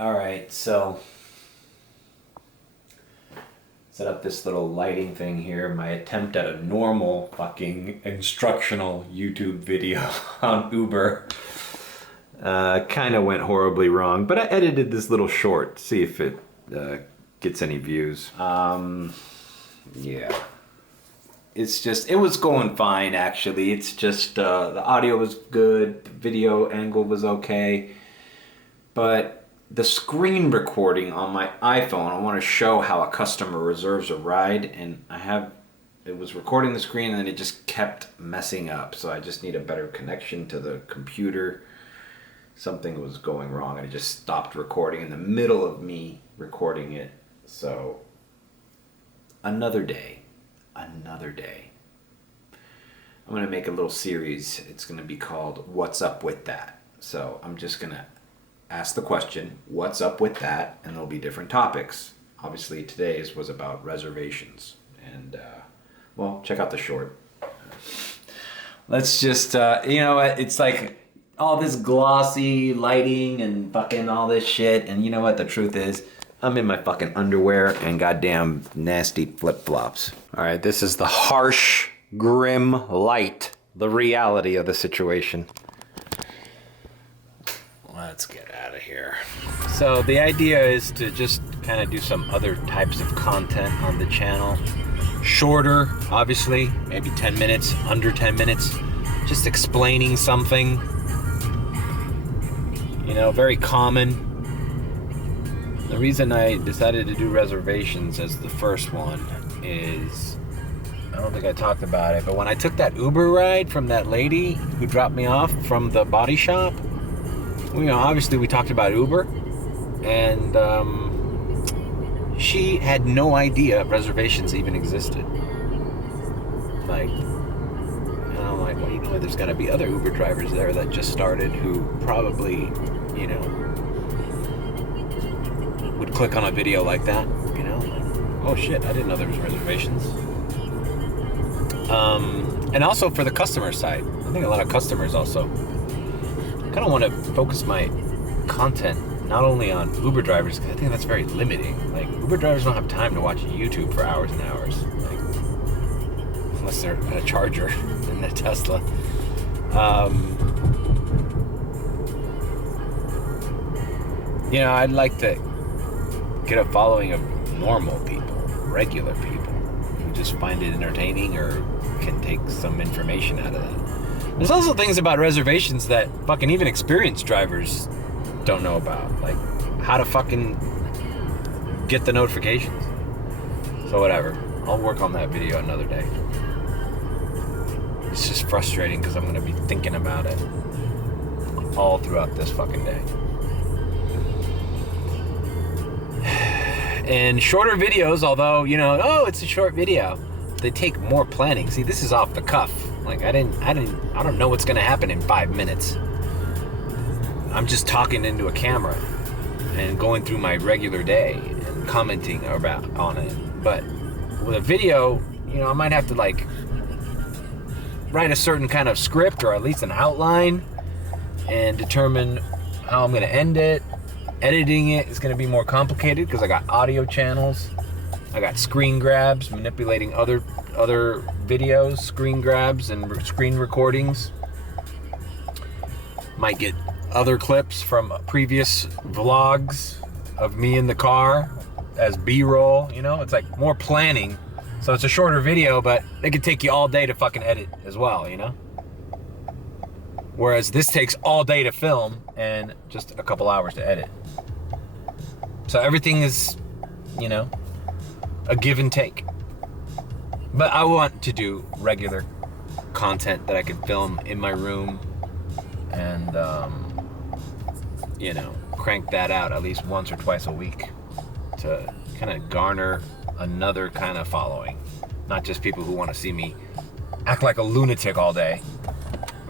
Alright, so set up this little lighting thing here. My attempt at a normal fucking instructional YouTube video on Uber kind of went horribly wrong, but I edited this little short to see if it gets any views. Yeah. It was going fine actually. It's just the audio was good, the video angle was okay, but the screen recording on my iPhone, I want to show how a customer reserves a ride, and it was recording the screen and then it just kept messing up, so I just need a better connection to the computer. Something was going wrong and it just stopped recording in the middle of me recording it. So another day. I'm going to make a little series. It's going to be called What's Up With That. So I'm just going to ask the question, what's up with that? And there'll be different topics. Obviously today's was about reservations. And, well, check out the short. Let's just, it's like all this glossy lighting and fucking all this shit. And you know what the truth is? I'm in my fucking underwear and goddamn nasty flip-flops. All right, this is the harsh, grim light, the reality of the situation. Let's get out of here. So the idea is to just kind of do some other types of content on the channel. Shorter, obviously, maybe 10 minutes, under 10 minutes. Just explaining something. You know, very common. The reason I decided to do reservations as the first one is, I don't think I talked about it, but when I took that Uber ride from that lady who dropped me off from the body shop, obviously we talked about Uber, and she had no idea reservations even existed. And I'm like, well, there's got to be other Uber drivers there that just started who probably, would click on a video like that, oh shit, I didn't know there was reservations. And also for the customer side, I think a lot of customers also kind of want to focus my content not only on Uber drivers, because I think that's very limiting. Like, Uber drivers don't have time to watch YouTube for hours and hours, unless they're at a charger in their Tesla. I'd like to get a following of normal people, regular people, who just find it entertaining or can take some information out of that. There's also things about reservations that fucking even experienced drivers don't know about, like how to fucking get the notifications. So whatever, I'll work on that video another day. It's just frustrating because I'm going to be thinking about it all throughout this fucking day. And shorter videos, although, it's a short video, they take more planning. See, this is off the cuff. Like, I don't know what's gonna happen in 5 minutes. I'm just talking into a camera and going through my regular day and commenting on it. But with a video, I might have to write a certain kind of script or at least an outline and determine how I'm gonna end it. Editing it is going to be more complicated because I got audio channels, I got screen grabs, manipulating other videos, screen grabs and screen recordings. Might get other clips from previous vlogs of me in the car as B-roll, it's like more planning. So it's a shorter video, but it could take you all day to fucking edit as well, Whereas this takes all day to film and just a couple hours to edit. So everything is, a give and take. But I want to do regular content that I can film in my room and, crank that out at least once or twice a week to kind of garner another kind of following. Not just people who want to see me act like a lunatic all day.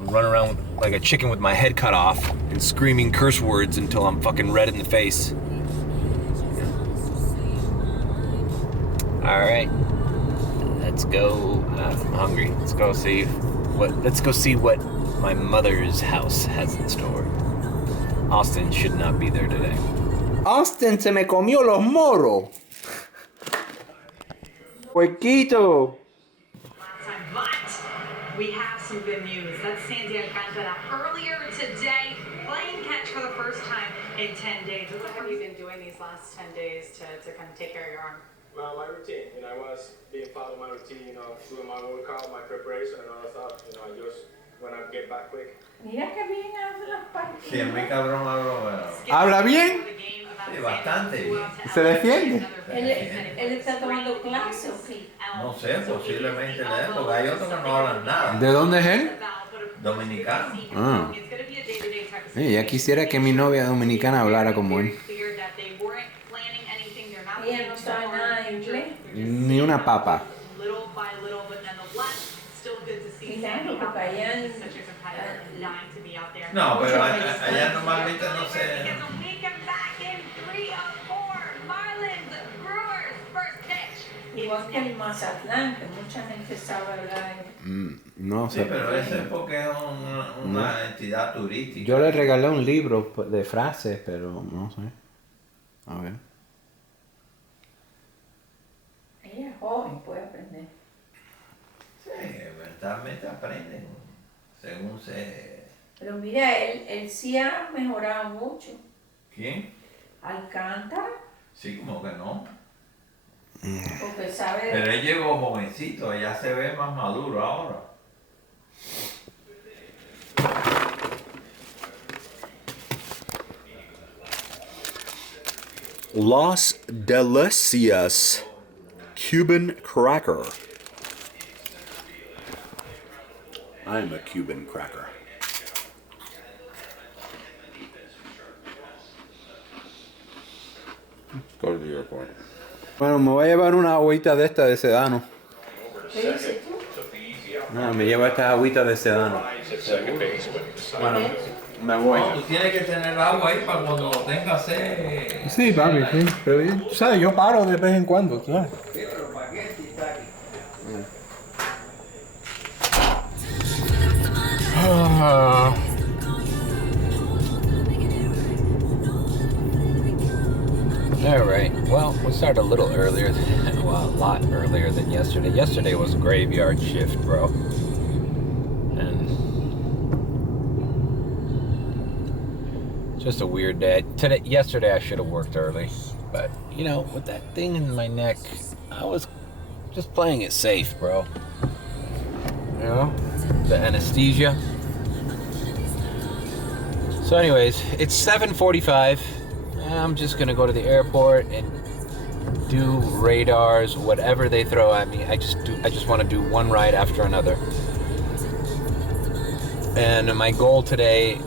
Run around like a chicken with my head cut off and screaming curse words until I'm fucking red in the face. Alright, let's go. I'm hungry. Let's go see what my mother's house has in store. Austin should not be there today. Austin se me comió los moros. Puerquito. But we have some good news. That's Sandy Alcantara earlier today, playing catch for the first time in 10 days. What have you been doing these last 10 days to kind of take care of your arm? My routine, I was being following my routine, doing my workout, my preparation and all that stuff, I just, when I get back quick. Mira que bien hace las partidas. Sí, es muy cabrón habla. ¿Habla bien? Sí, bastante bien. ¿Se defiende? Él está tomando clases, sí. No sé, posiblemente le den, porque hay otros que no hablan nada. ¿De dónde es él? Dominicano. Ah. Ya quisiera que mi novia dominicana hablara como él. Ella no sabe nada de inglés. Ni una papa. Claro, porque allá No, pero allá normalmente no se... igual que el Mazatlán, que mucha gente sabe hablar. No sé. Sí, pero eso es porque es una entidad turística. Yo le regalé un libro de frases, pero no sé. A ver. Ella es joven, puede aprender. Sí, eventualmente aprenden, según se... Pero mira, él sí ha mejorado mucho. ¿Quién? Alcántara, Sí, como que no. porque sabe... Pero él llegó jovencito, ya se ve más maduro ahora. Los Delicias Cuban cracker. I'm a Cuban cracker. Go to the airport. Bueno, me voy a llevar una agüita de esta de sedano. ¿Qué dices tú? No, me llevo esta agüita de sedano. Bueno, me voy. No, tú tienes que tener agua ahí para cuando tengas sed. Sí, papi, sí. Pero tú sabes, yo paro de vez en cuando, ¿sabes? Sí, pero ¿para qué si está aquí? All right. Well, we started a little earlier, well, a lot earlier than yesterday. Yesterday was a graveyard shift, bro. And just a weird day. Yesterday I should have worked early, but you know, with that thing in my neck, I was just playing it safe, bro. You know, the anesthesia. So anyways, it's 7:45. I'm just gonna go to the airport and do radars, whatever they throw at me. I just want to do one ride after another. And my goal today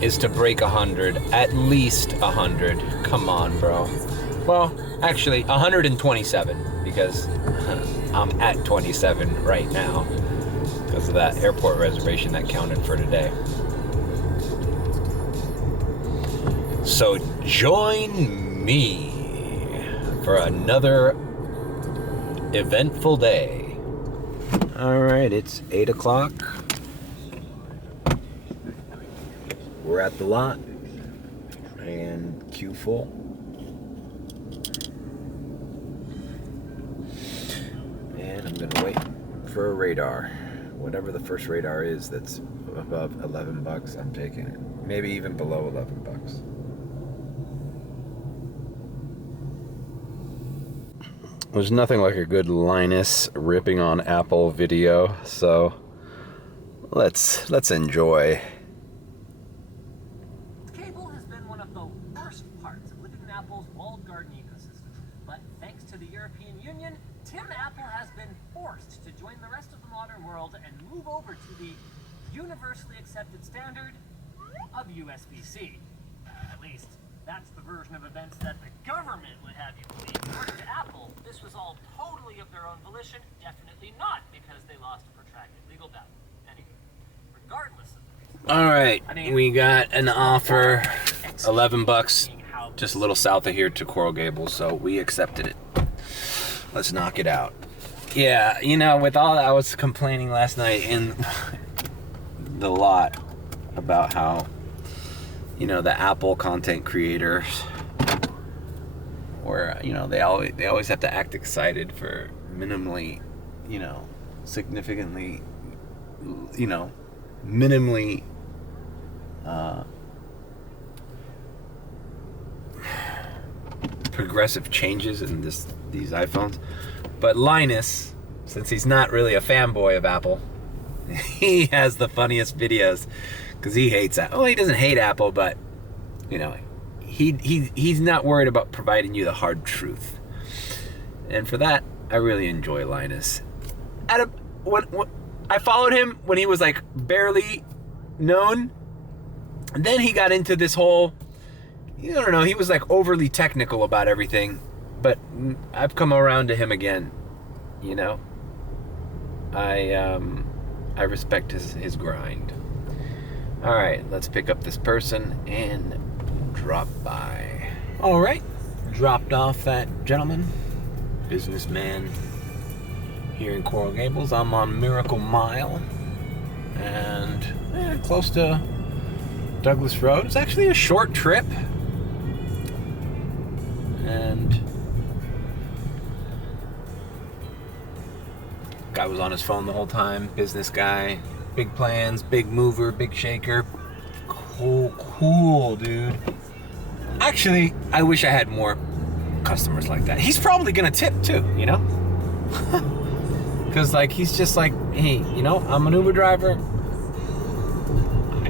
is to break 100, at least 100. Come on, bro. Well, actually, 127 because I'm at 27 right now because of that airport reservation that counted for today. So join me for another eventful day. All right, it's 8 o'clock. We're at the lot and queue full. And I'm gonna wait for a radar. Whatever the first radar is that's above $11, I'm taking it. Maybe even below $11. There's nothing like a good Linus ripping on Apple video, so let's enjoy. Cable has been one of the worst parts of living in Apple's walled garden ecosystem. But thanks to the European Union, Tim Apple has been forced to join the rest of the modern world and move over to the universally accepted standard of USB-C. At least, that's the version of events that the government would have you believe. According to Apple, this was all totally of their own volition, definitely not because they lost a protracted legal battle. Anyway, regardless of the reason. All right, we got an offer, $11, just a little south of here to Coral Gables, so we accepted it. Let's knock it out. Yeah, you know, with all that, I was complaining last night in the lot about how, you know, the Apple content creators, where, you know, they always have to act excited for minimally, you know, significantly, you know, minimally progressive changes in these iPhones. But Linus, since he's not really a fanboy of Apple, he has the funniest videos because he hates Apple. Well, he doesn't hate Apple, but you know, he's not worried about providing you the hard truth. And for that, I really enjoy Linus. When I followed him when he was like barely known, and then he got into this whole, I don't know, he was like overly technical about everything, but I've come around to him again, you know. I respect his grind. All right, let's pick up this person and drop by. All right, dropped off that gentleman, businessman here in Coral Gables. I'm on Miracle Mile and close to Douglas Road. It's actually a short trip. And guy was on his phone the whole time. Business guy, big plans, big mover, big shaker. Cool, dude. Actually, I wish I had more customers like that. He's probably gonna tip too, you know? Because like he's just like, hey, you know, I'm an Uber driver.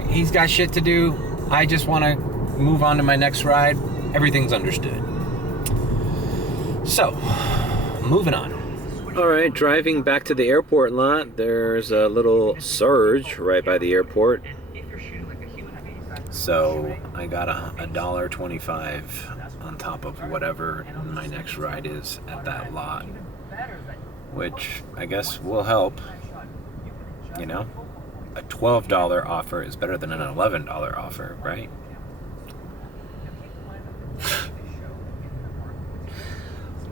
He's got shit to do. I just want to move on to my next ride. Everything's understood. So, moving on. All right, driving back to the airport lot. There's a little surge right by the airport. So I got $1.25 on top of whatever my next ride is at that lot, which I guess will help. You know, a $12 offer is better than an $11 offer, right?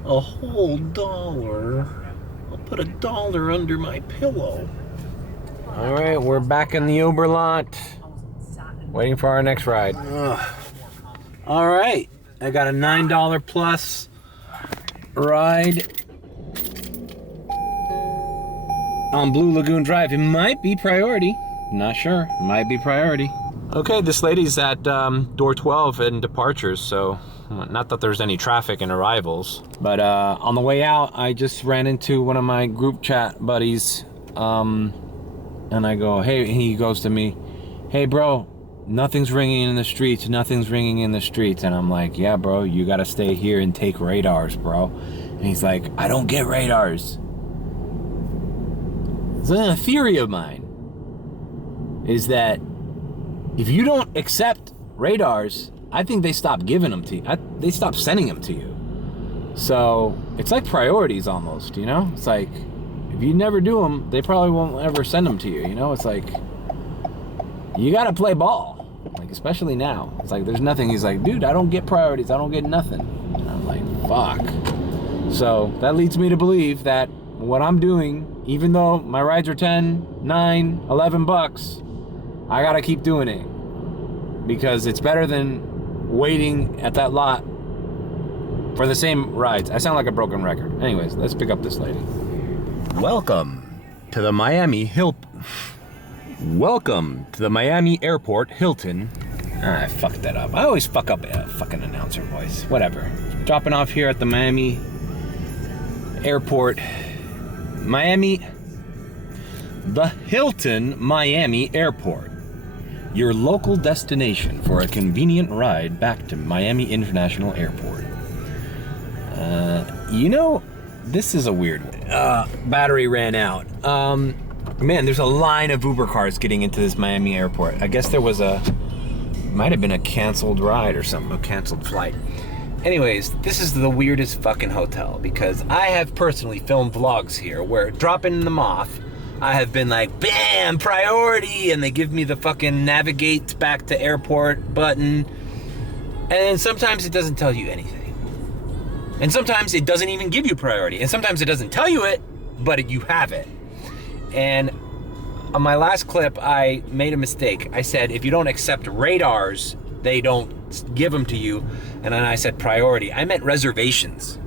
A whole dollar. I'll put $1 under my pillow. All right, we're back in the Uber lot, waiting for our next ride. All right, I got a $9 plus ride on Blue Lagoon Drive. It might be priority. Not sure. Might be priority. Okay, this lady's at door 12 in departures, so not that there's any traffic in arrivals, but on the way out, I just ran into one of my group chat buddies, and I go, hey, he goes to me, hey bro, nothing's ringing in the streets, nothing's ringing in the streets. And I'm like, yeah bro, you gotta stay here and take radars, bro. And he's like, I don't get radars. So a theory of mine is that if you don't accept radars, I think they stop giving them to you. They stop sending them to you. So it's like priorities almost, you know? It's like, if you never do them, they probably won't ever send them to you, you know? It's like, you gotta play ball, like especially now. It's like, there's nothing. He's like, dude, I don't get priorities. I don't get nothing. And I'm like, fuck. So that leads me to believe that what I'm doing, even though my rides are 10, 9, 11 bucks, I gotta keep doing it because it's better than waiting at that lot for the same rides. I sound like a broken record. Anyways, let's pick up this lady. Welcome to the Miami Airport Hilton. I fucked that up. I always fuck up a fucking announcer voice. Whatever. Dropping off here at the Miami Airport. The Hilton Miami Airport. Your local destination for a convenient ride back to Miami International Airport. You know, this is a weird one. Battery ran out. Man, there's a line of Uber cars getting into this Miami airport. I guess there was might have been a canceled ride or something, a canceled flight. Anyways, this is the weirdest fucking hotel because I have personally filmed vlogs here where dropping them off, I have been like, bam, priority, and they give me the fucking navigate back to airport button. And then sometimes it doesn't tell you anything. And sometimes it doesn't even give you priority. And sometimes it doesn't tell you it, but you have it. And on my last clip, I made a mistake. I said, if you don't accept radars, they don't give them to you. And then I said priority. I meant reservations.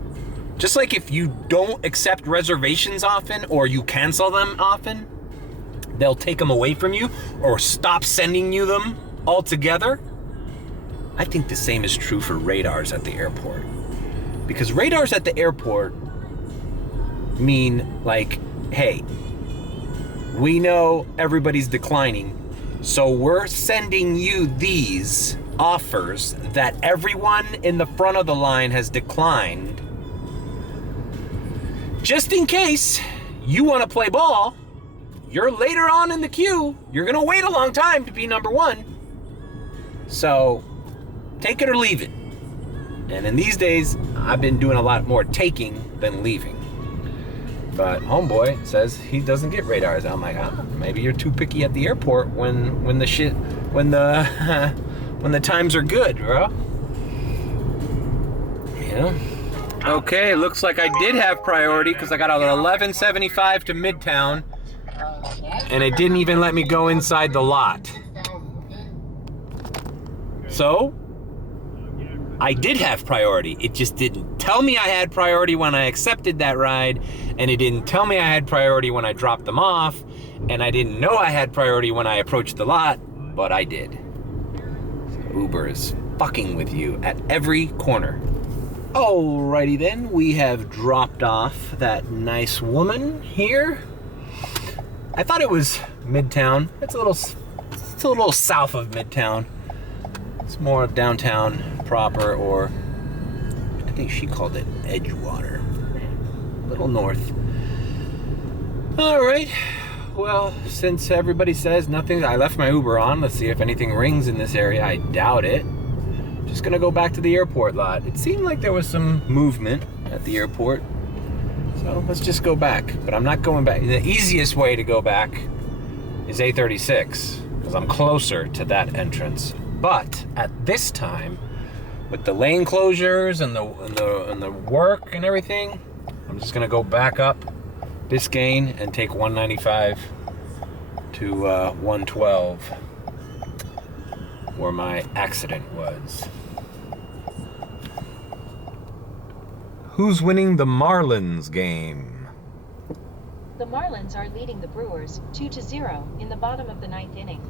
Just like if you don't accept reservations often or you cancel them often, they'll take them away from you or stop sending you them altogether. I think the same is true for radars at the airport. Because radars at the airport mean like, hey, we know everybody's declining, so we're sending you these offers that everyone in the front of the line has declined. Just in case you want to play ball, you're later on in the queue, you're gonna wait a long time to be number one. So take it or leave it. And in these days, I've been doing a lot more taking than leaving. But homeboy says he doesn't get radars. I'm like, maybe you're too picky at the airport when the times are good, bro. You know? Okay, looks like I did have priority because I got an 1175 to Midtown, and it didn't even let me go inside the lot. So I did have priority. It just didn't tell me I had priority when I accepted that ride, and it didn't tell me I had priority when I dropped them off, and I didn't know I had priority when I approached the lot, but I did. So Uber is fucking with you at every corner. Alrighty then, we have dropped off that nice woman here. I thought it was Midtown. It's a little south of Midtown. It's more downtown proper, or I think she called it Edgewater. A little north. All right. Well, since everybody says nothing, I left my Uber on. Let's see if anything rings in this area. I doubt it. Just gonna go back to the airport lot. It seemed like there was some movement at the airport. So let's just go back. But I'm not going back. The easiest way to go back is A36, because I'm closer to that entrance. But at this time, with the lane closures and the work and everything, I'm just gonna go back up Biscayne and take 195 to 112, where my accident was. Who's winning the Marlins game? The Marlins are leading the Brewers 2-0 in the bottom of the 9th inning.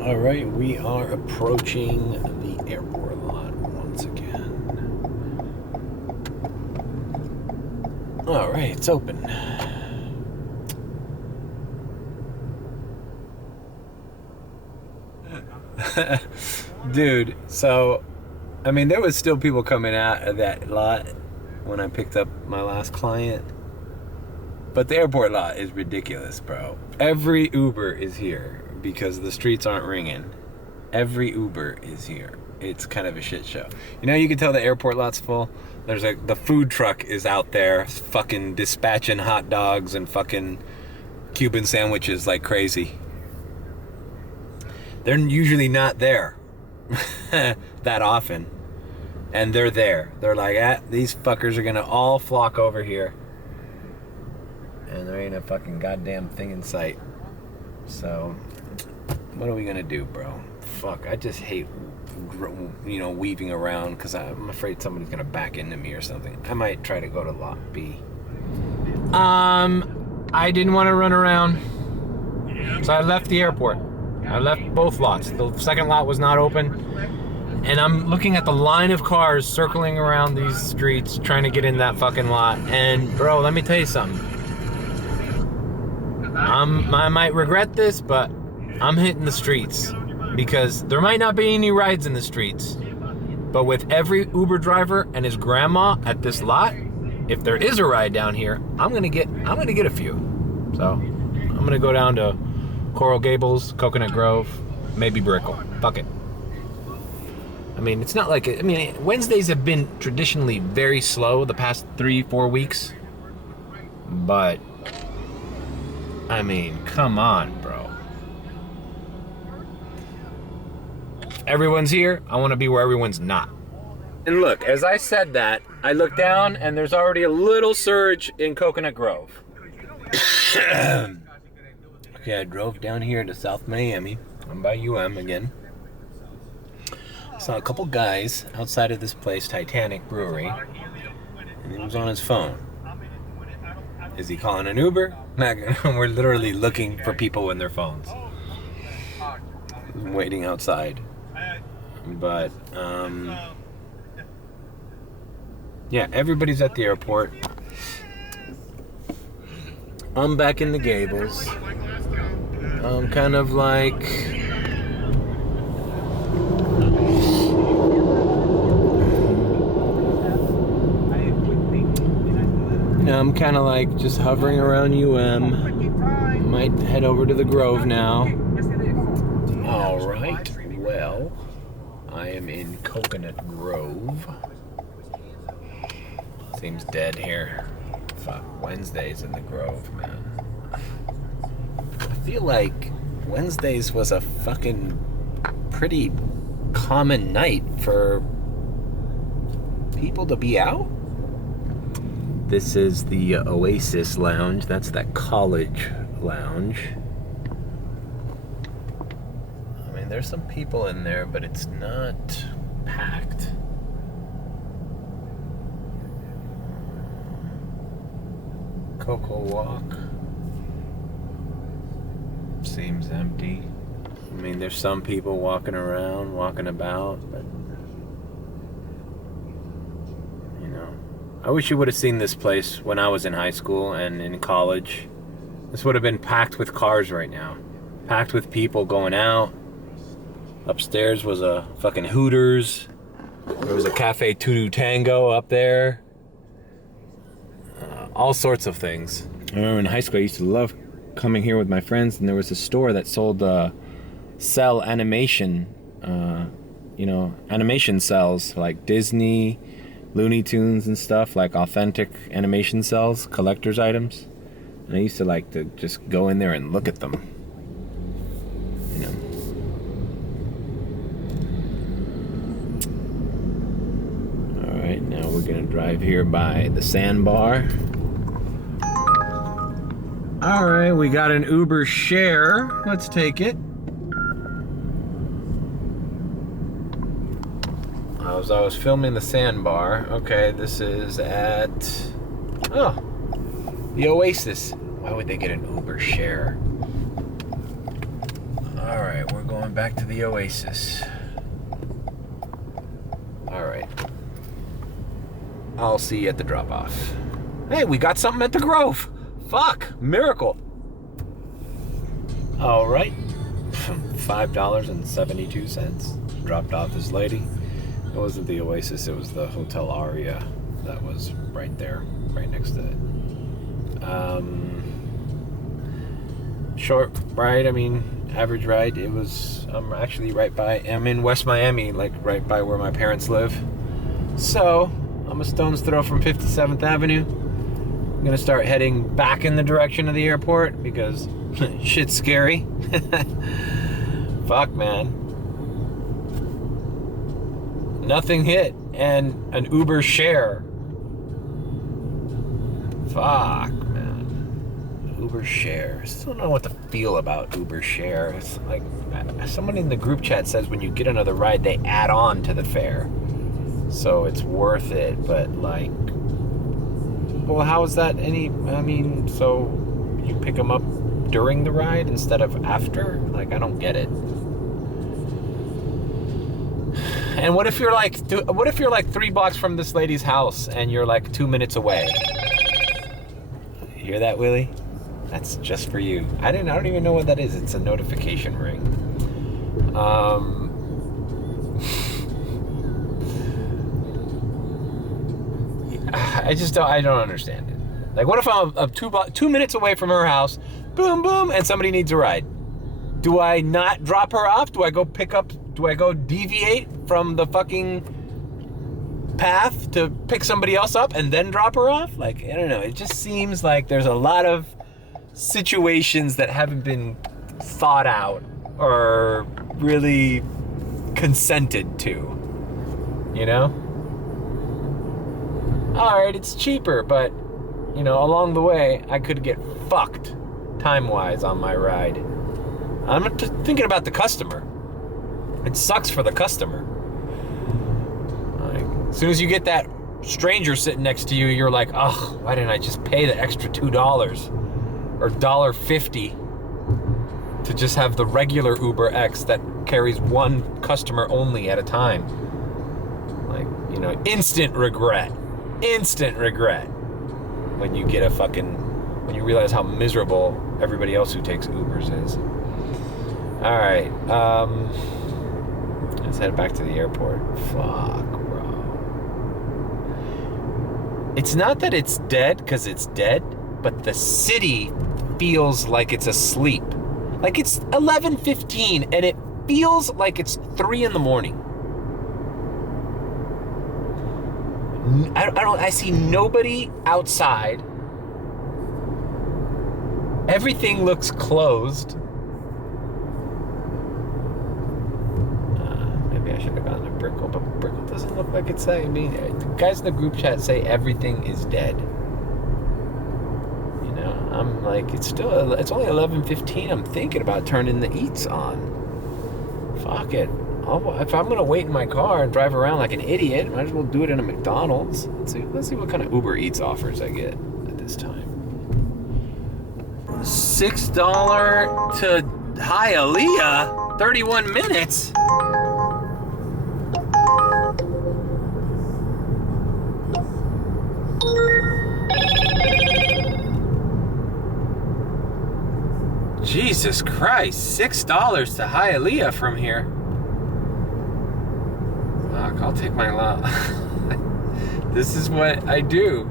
All right, we are approaching the airport lot once again. All right, it's open. Dude, so, I mean, there was still people coming out of that lot when I picked up my last client. But the airport lot is ridiculous, bro. Every Uber is here because the streets aren't ringing. Every Uber is here. It's kind of a shit show. You know, you can tell the airport lot's full. There's the food truck is out there fucking dispatching hot dogs and fucking Cuban sandwiches like crazy. They're usually not there that often. And they're there. They're like, these fuckers are gonna all flock over here. And there ain't a fucking goddamn thing in sight. So, what are we gonna do, bro? Fuck, I just hate, you know, weaving around because I'm afraid somebody's gonna back into me or something. I might try to go to lot B. I didn't want to run around, so I left the airport. I left both lots. The second lot was not open, and I'm looking at the line of cars circling around these streets trying to get in that fucking lot. And bro, let me tell you something. I might regret this, but I'm hitting the streets because there might not be any rides in the streets. But with every Uber driver and his grandma at this lot, if there is a ride down here, I'm gonna get a few. So I'm gonna go down to Coral Gables, Coconut Grove, maybe Brickell. Fuck it. I mean, it's not like Wednesdays have been traditionally very slow the past 3-4 weeks, but I mean, come on, bro. If everyone's here, I want to be where everyone's not. And look, as I said that, I look down and there's already a little surge in Coconut Grove. Okay, I drove down here to South Miami. I'm by UM again. saw a couple guys outside of this place, Titanic Brewery, and he was on his phone. Is he calling an Uber? We're literally looking for people in their phones. I'm waiting outside. But, yeah, everybody's at the airport. I'm back in the Gables. I'm kind of like... I'm kind of like just hovering around UM. Might head over to the Grove now. All right, well, I am in Coconut Grove. Seems dead here. Fuck, Wednesdays in the Grove, man. I feel like Wednesdays was a fucking pretty common night for people to be out. This is the Oasis Lounge. That's that college lounge. I mean, there's some people in there, but it's not packed. Cocoa Walk seems empty. I mean, there's some people walking around, walking about, but you know, I wish you would have seen this place when I was in high school and in college. This would have been packed with cars right now, packed with people going out. Upstairs was a fucking Hooters. There was a Cafe Tudu Tango up there. All sorts of things. I remember in high school I used to love coming here with my friends, and there was a store that sold cell animation, animation cells like Disney, Looney Tunes and stuff, like authentic animation cells, collector's items. And I used to like to just go in there and look at them. You know. All right, now we're gonna drive here by the Sandbar. All right, we got an Uber share. Let's take it. As I was filming the Sandbar, okay, this is at, the Oasis. Why would they get an Uber share? All right, we're going back to the Oasis. All right. I'll see you at the drop-off. Hey, we got something at the Grove. Fuck, miracle. All right, $5.72. Dropped off this lady. It wasn't the Oasis, it was the Hotel Aria that was right there, right next to it. Short ride, I mean, average ride. It was, I'm actually I'm in West Miami, like right by where my parents live. So, I'm a stone's throw from 57th Avenue. I'm gonna start heading back in the direction of the airport because shit's scary. Fuck, man. Nothing hit and an Uber share. Fuck, man. Uber share. Still don't know what to feel about Uber share. It's like someone in the group chat says when you get another ride, they add on to the fare, so it's worth it. But like, well, how is that any? I mean, so you pick them up during the ride instead of after? Like, I don't get it. And what if you're like 3 blocks from this lady's house and you're like 2 minutes away? You hear that, Willie? That's just for you. I don't even know what that is. It's a notification ring. I don't understand it. Like, what if I'm 2 minutes away from her house, boom, boom, and somebody needs a ride? Do I not drop her off? Do I go deviate from the fucking path to pick somebody else up and then drop her off? Like, I don't know. It just seems like there's a lot of situations that haven't been thought out or really consented to, you know? All right, it's cheaper, but, you know, along the way, I could get fucked time-wise on my ride. I'm just thinking about the customer. It sucks for the customer. As soon as you get that stranger sitting next to you, you're like, oh, why didn't I just pay the extra $2 or $1.50 to just have the regular Uber X that carries one customer only at a time? Like, you know, instant regret when you get when you realize how miserable everybody else who takes Ubers is. All right, let's head back to the airport. Fuck, bro. It's not that it's dead because it's dead, but the city feels like it's asleep. Like it's 11:15 and it feels like it's 3 in the morning. I see nobody outside. Everything looks closed. Maybe I should have gone to Brickle, but Brickle doesn't look like it's saying. I mean, the guys in the group chat say everything is dead. You know, I'm like, it's only 11:15. I'm thinking about turning the eats on. Fuck it. If I'm gonna wait in my car and drive around like an idiot, might as well do it in a McDonald's. Let's see what kind of Uber Eats offers I get at this time. $6 to Hialeah, 31 minutes. Jesus Christ, $6 to Hialeah from here. Fuck, I'll take my lot. This is what I do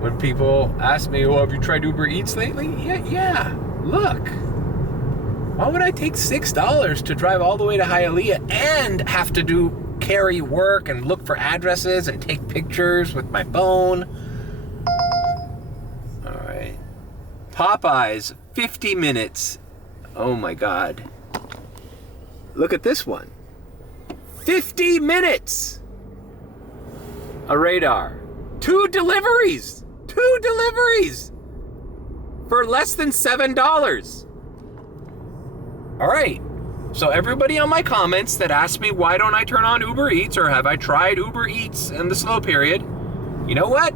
when people ask me, "Oh, have you tried Uber Eats lately?" Yeah. Look, why would I take $6 to drive all the way to Hialeah and have to carry work and look for addresses and take pictures with my phone? All right, Popeyes, 50 minutes. Oh my God. Look at this one. 50 minutes. A radar. 2 deliveries for less than $7. All right. So everybody on my comments that asked me why don't I turn on Uber Eats or have I tried Uber Eats in the slow period, you know what?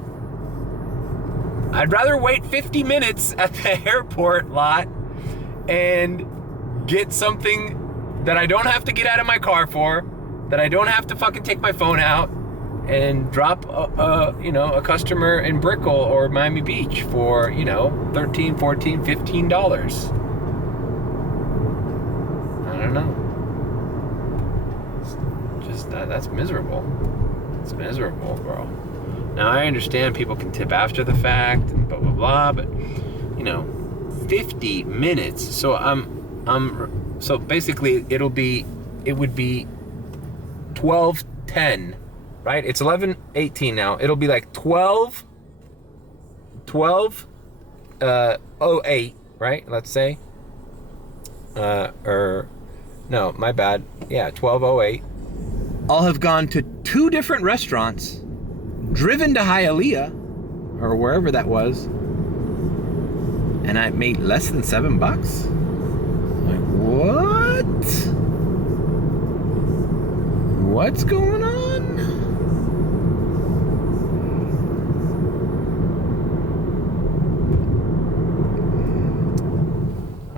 I'd rather wait 50 minutes at the airport lot and get something that I don't have to get out of my car for, that I don't have to fucking take my phone out and drop a customer in Brickell or Miami Beach for, $13, $14, $15. I don't know. It's just that's miserable. It's miserable, bro. Now I understand people can tip after the fact and blah blah blah, but 50 minutes. So so basically it would be 12:10, right? It's 11:18 now. It'll be like 12:08, right? Let's say. No, my bad. Yeah, 12:08. I'll have gone to 2 different restaurants, driven to Hialeah, or wherever that was, and I made less than $7. Like, what? What's going on?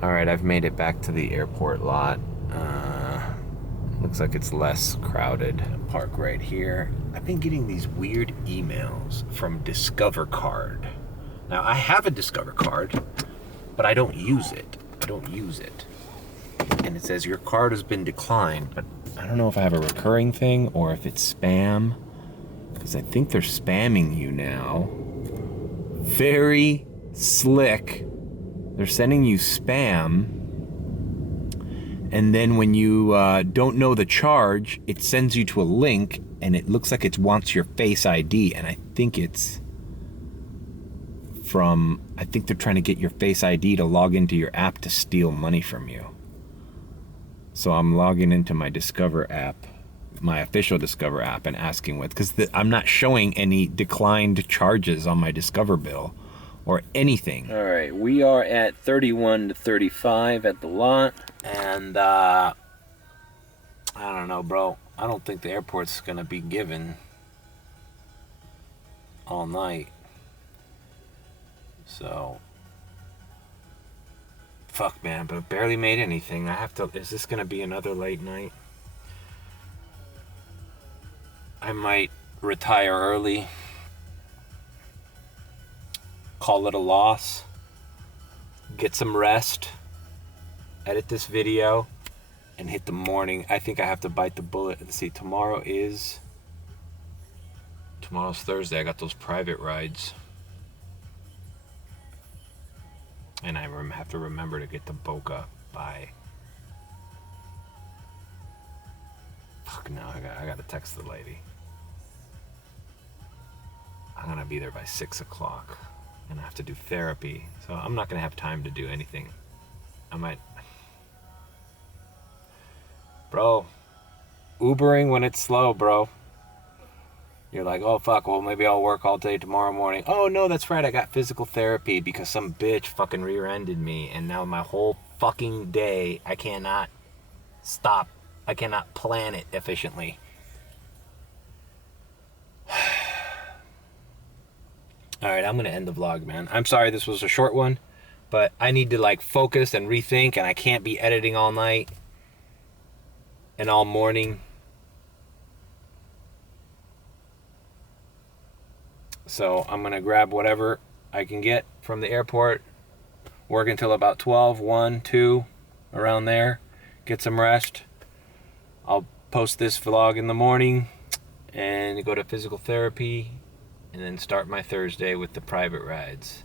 All right, I've made it back to the airport lot. Looks like it's less crowded. Park right here. I've been getting these weird emails from Discover Card. Now, I have a Discover Card, but I don't use it. And it says your card has been declined, but I don't know if I have a recurring thing or if it's spam, because I think they're spamming you now. Very slick. They're sending you spam, and then when you don't know the charge, it sends you to a link, and it looks like it wants your Face ID, and I think they're trying to get your Face ID to log into your app to steal money from you. So I'm logging into my Discover app, my official Discover app, and asking because I'm not showing any declined charges on my Discover bill or anything. All right, we are at 31 to 35 at the lot, and I don't know, bro. I don't think the airport's gonna be giving all night. So, fuck, man, but barely made anything. I have to, is this gonna be another late night? I might retire early, call it a loss, get some rest, edit this video, and hit the morning. I think I have to bite the bullet. Let's see, tomorrow's Thursday. I got those private rides. And I have to remember to get to Boca by... Fuck no, I gotta text the lady. I'm gonna be there by 6 o'clock. And I have to do therapy. So I'm not gonna have time to do anything. I might... Bro, Ubering when it's slow, bro. You're like, oh fuck, well maybe I'll work all day tomorrow morning. Oh no, that's right, I got physical therapy because some bitch fucking rear-ended me, and now my whole fucking day, I cannot stop. I cannot plan it efficiently. Alright, I'm gonna end the vlog, man. I'm sorry this was a short one, but I need to like focus and rethink, and I can't be editing all night and all morning. So I'm gonna grab whatever I can get from the airport, work until about 12, 1, 2, around there, get some rest. I'll post this vlog in the morning and go to physical therapy, and then start my Thursday with the private rides.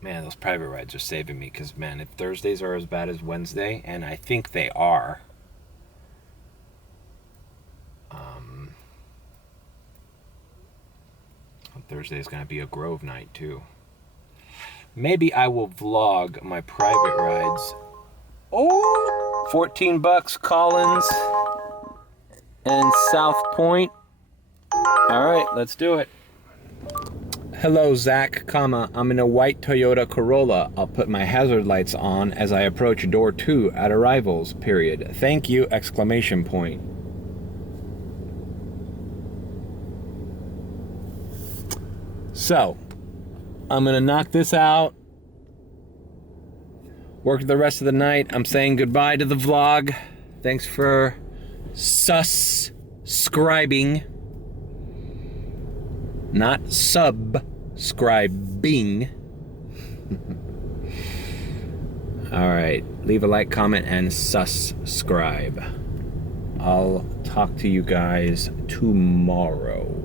Man, those private rides are saving me, because man, if Thursdays are as bad as Wednesday, and I think they are, Thursday is going to be a Grove night too. Maybe I will vlog my private rides. Oh, 14 bucks Collins and South Point. All right, let's do it. Hello, Zach, comma, I'm in a white Toyota Corolla. I'll put my hazard lights on as I approach door 2 at arrivals, period. Thank you, exclamation point. So, I'm gonna knock this out, work the rest of the night. I'm saying goodbye to the vlog. Thanks for subscribing. Not subscribing. Alright, leave a like, comment, and subscribe. I'll talk to you guys tomorrow.